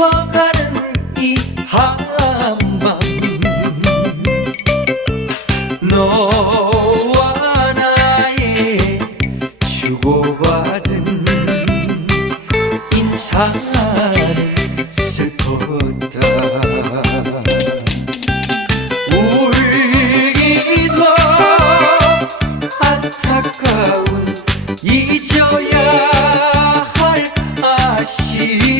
깊어가는 이 한밤. 너와 나의 주고받은 인사는 슬펐다. 울기도 안타까운 잊어야 할 아쉬움.